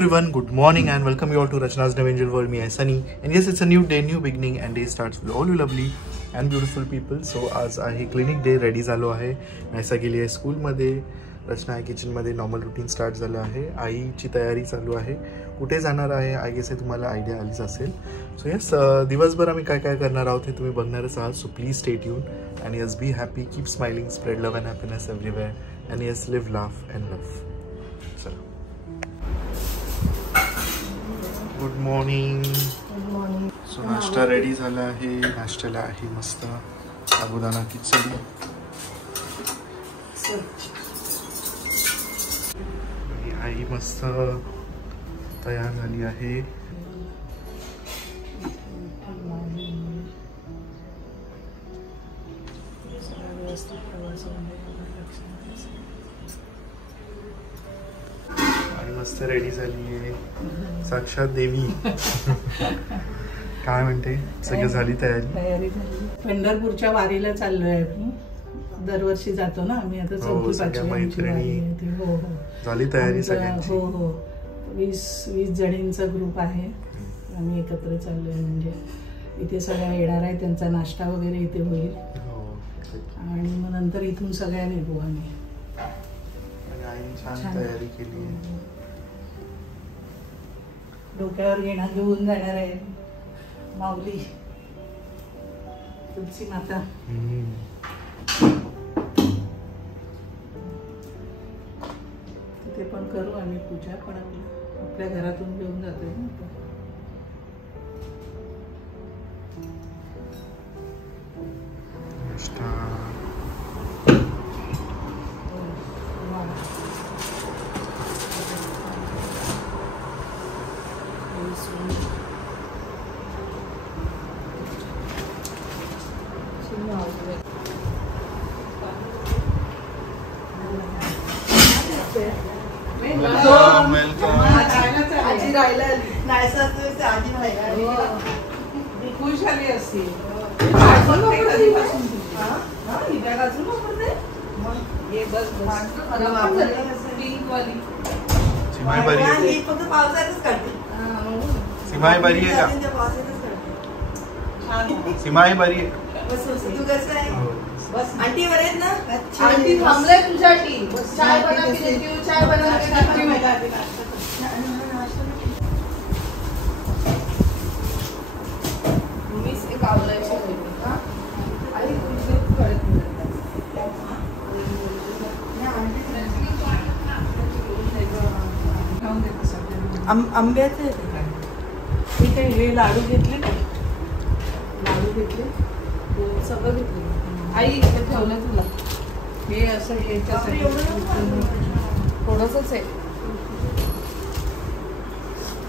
everyone, good morning and welcome you all to Rachna's New Angel World. Me, I Sunny, and yes, it's a new day, new beginning, and day starts with all you lovely and beautiful people. So आज आहे clinic day. Ready झालो आहे. नैसा गेली आहे स्कूलमध्ये. रचना आहे किचनमध्ये. Normal routine start झालं आहे. आईची तयारी चालू आहे. कुठे जाणार आहे आय गेस तुम्हाला आयडिया आलीच असेल. सो येस, दिवसभर आम्ही काय काय करणार आहोत हे तुम्ही बघणारच आहात. So please stay tune and yes be happy, keep smiling, spread love and happiness everywhere and yes live laugh and love. चला, गुड मॉर्निंग. सो नाश्ता रेडी झाला आहे. नाश्त्याला आहे मस्त साबुदाणा खिचडी. आई मस्त तयार झाली आहे. मस्त रेडी झाली आहे. साक्षात देवी. काय म्हणते, सगळं झाली तयारी? पंढरपूरच्या वारीला चाललोय आम्ही. दरवर्षी जातो ना आम्ही. आता हो, झाली तयारी सगळ्यांची. हो हो, 20 जणींचा ग्रुप आहे. आम्ही एकत्र चाललोय. म्हणजे इथे सगळ्या येणार आहे. त्यांचा नाश्ता वगैरे इथे होईल आणि मग नंतर इथून सगळ्या निघू आम्ही. छान तयारी केली आहे. डोक्यावर घेऊन जाणार आहे माऊली तुलसी माता. तिथे पण करू आम्ही पूजा, पण आपल्या घरातून घेऊन जातोय ना. खुश आली असती. सीमाई बरी आहे. सीमाई बरी आहे का? सीमाई बरी आहे. तू कसं आहे? बस आंटी वर आहेत ना. आंटी थांबले तुझ्यासाठी. चाय बना के देती हूँ. चाय बना के देती हूँ. आंब्याचे ठीक आहे. हे लाडू घेतले ना, लाडू घेतले सगळं घेतले. आई इथे ठेवलं तुला. हे असं थोडंसंच आहे.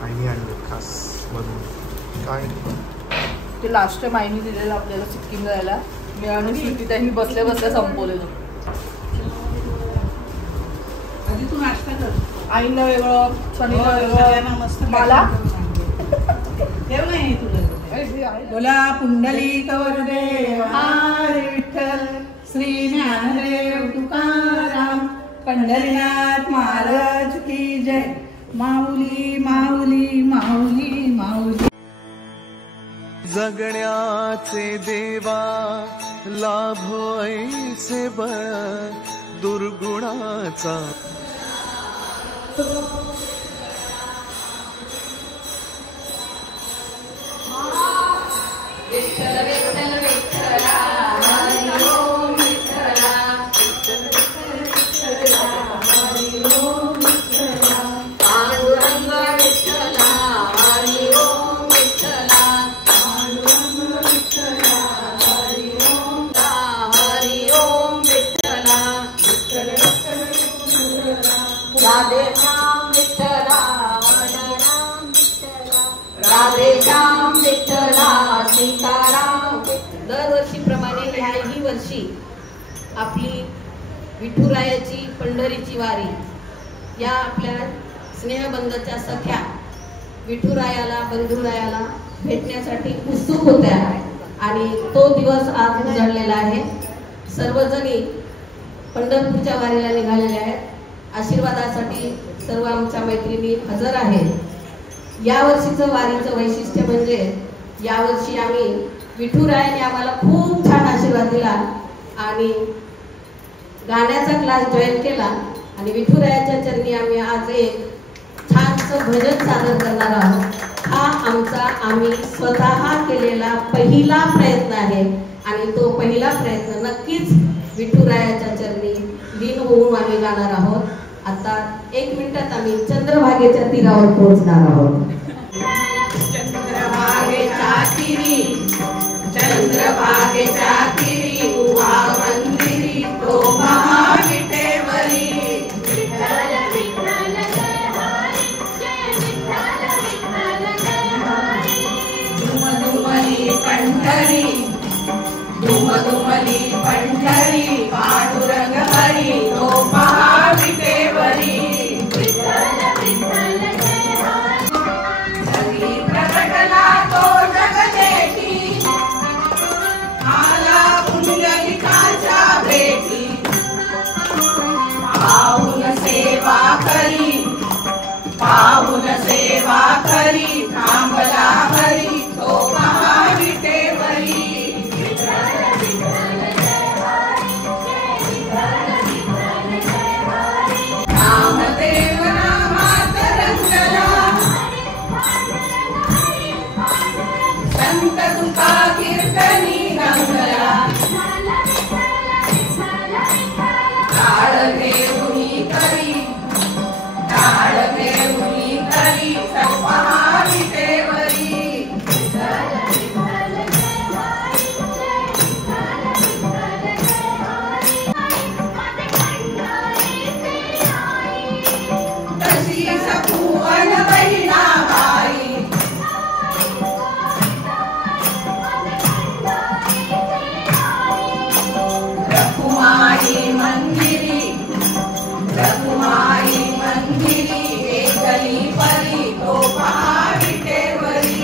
आईने आणलं खास बनवून. काय ते लास्ट टाइम आईने दिलेलं आपल्याला सिक्कीम जायला. मी आणि स्वीटी त्यांनी बसल्या बसल्या संपवलेलं. आधी तू नाश्ता कर. आईला वेगळं, सनीला वेगळं, मस्त मला ठेव नाही तुला. बोला पुंडलिक वरदे हरी विठ्ठल, श्री ज्ञानदेव तुकाराम, पंढरीनाथ महाराज की जय. माऊली माऊली माऊली माऊली. जगण्याचे देवा लाभो ऐसे बळ दुर्गुणाचा. विठ्ठल विठ्ठल विठ्ठला हरी ओम विठ्ठला. हरी ओम विठ्ठला. पांडुरंग विठ्ठला हरी ओम विठ्ठला. पांडुरंग विठ्ठला हरी ओम. हरी ओम विठ्ठला. विठ्ठल विठ्ठल विठ्ठला. राधे श्याम विठ्ठला. हरी राम विठ्ठला. राधे श्याम विठ्ठला. सीताराम. दरवर्षीप्रमाणे ह्याही वर्षी आपली विठुरायाची पंढरीची वारी या आपल्या स्नेहबंधाच्या सख्या विठुरायाला, बंधुरायाला भेटण्यासाठी उत्सुक होत्या आणि तो दिवस आज उजळलेला आहे. सर्वजणी पंढरपूरच्या वारीला निघालेल्या आहेत. आशीर्वादासाठी सर्व आमच्या मैत्रिणी हजर आहेत। या वर्षीचं वारीचं वैशिष्ट्य म्हणजे यावर्षी आम्ही विठुरायाने आम्हाला खूप छान आशीर्वाद दिला आणि गाण्याचा क्लास जॉईन केला आणि विठुरायाच्या चरणी आम्ही आज एक छानसं भजन सादर करणार आहोत। हा आमचा आम्ही स्वतः केलेला पहिला प्रयत्न आहे आणि तो पहिला प्रयत्न नक्कीच विठुरायाच्या चरणी लीन होऊन आम्ही गाणार आहोत। आता 1 मिनिटात आम्ही चंद्रभागेच्या तीरावर पोहोचणार आहोत। चंद्रभागेच्या तीरी, चंद्रभागेच्या तीरी उभा मंदिरी तो महाविठेवरी। विठ्ठल विठ्ठल जय हरी, जय विठ्ठल विठ्ठल जय हरी। दुमदुमली पंढरी, दुमदुमली पंढरी पांडुरंग हरी तो महाविठेवरी। विठ्ठल विठ्ठल जय हरी, जगी प्रकटला तो जगदेठी, आला पुंडलिकाच्या भेटी। पाहून सेवा करी, पाहून सेवा करी थांबला हरी तो महाविठेवरी। नामदेव नामात रंगला, संत तुका कीर्तनी रंगला। टाळ घेऊनी करी, टाळ घेऊनी करी महाविठेवरी। तशी सखुवन बहिणाबाई, रखुमाई मंदिरी, रखुमाई मंदिरी एकली परी तो महाविठेवरी।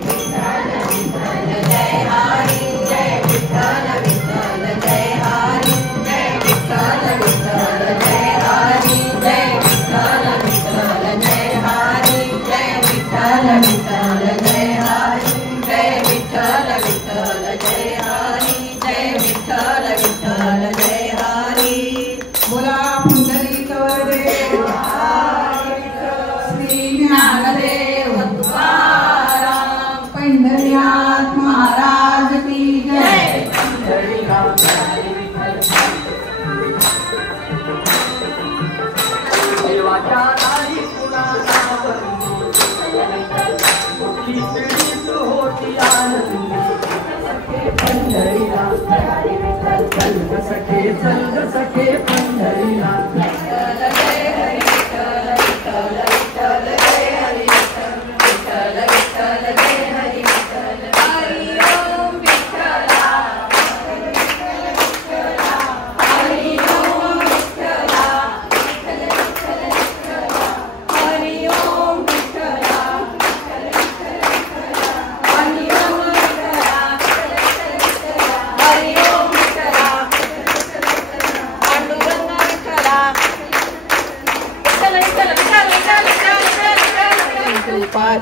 विठ्ठल विठ्ठल जय हरी, जय विठ्ठल विठ्ठल जय हरी, जय विठ्ठल विठ्ठल जय हरी, जय विठ्ठल विठ्ठल जय हरी, जय विठ्ठल विठ्ठल जय हरी, जय विठ्ठल विठ्ठल जय हरी, जय विठ्ठल विठ्ठल जय हरी। बोला पुंडलिक वरदेव श्री ज्ञानदेव तुकाराम, पंढरीनाथ महाराज की जय।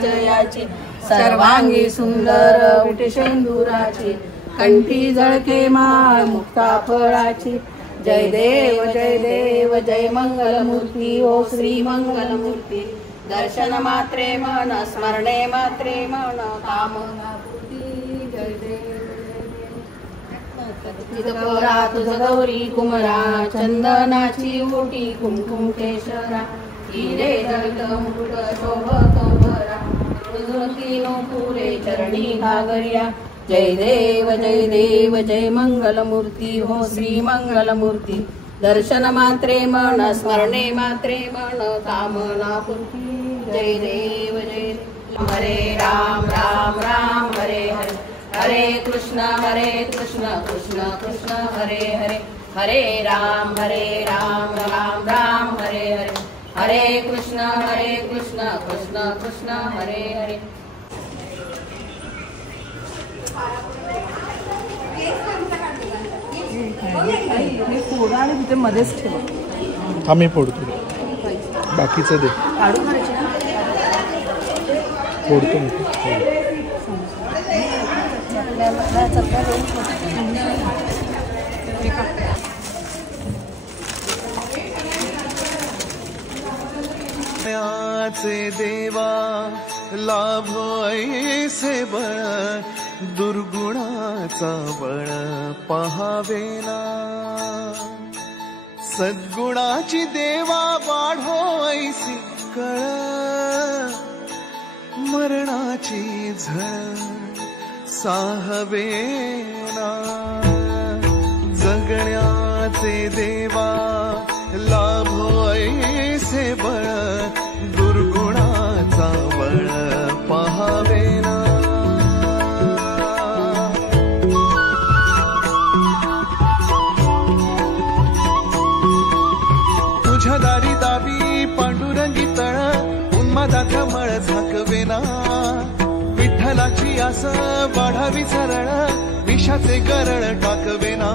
जयाची सर्वांगी सुंदर विठशेंदुराची, कंठी झळके माळ मुक्ता फळाची। जय देव जय देव जय मंगलमूर्ती ओ श्री मंगलमूर्ती। दर्शन मात्रे मन स्मरणे मात्रे मन कामना पूर्ती। जय देव तुझ गौरी कुमरा, चंदनाची ओटी कुमकुम केशरा। हिरे जळत मुकुट शोभत भरा, रुजती पुरे चरणी घागर्या। जय देव जय देव जय मंगलमूर्ती हो श्री मंगलमूर्ती। दर्शन मात्रे मन स्मरणे मात्रे मन कामना पूर्ती। जय देव जय हरे राम राम राम हरे हरे, हरे कृष्ण कृष्ण कृष्ण हरे हरे, हरे राम राम राम हरे हरे, हरे कृष्ण कृष्ण कृष्ण हरे हरे। हा मी फोडतो। बाकीचं दे फोडतो मी. देवा लाभो ऐसे बळ दुर्गुणाचा बळ पहावेना सद्गुणाची देवा वाढो ऐसी कळ मरणाची झळ साहवेना जगण्याचे देवा लाभो ऐसे बळ दुर्गुणाचा बळ पहावेना तुझ्या दारी दावी पांडुरंगी तळ उन्मादाचा मळ झाकवेना विठ्ठलाची आस वाढावी सरळ विषाचे गरळ टाकवेना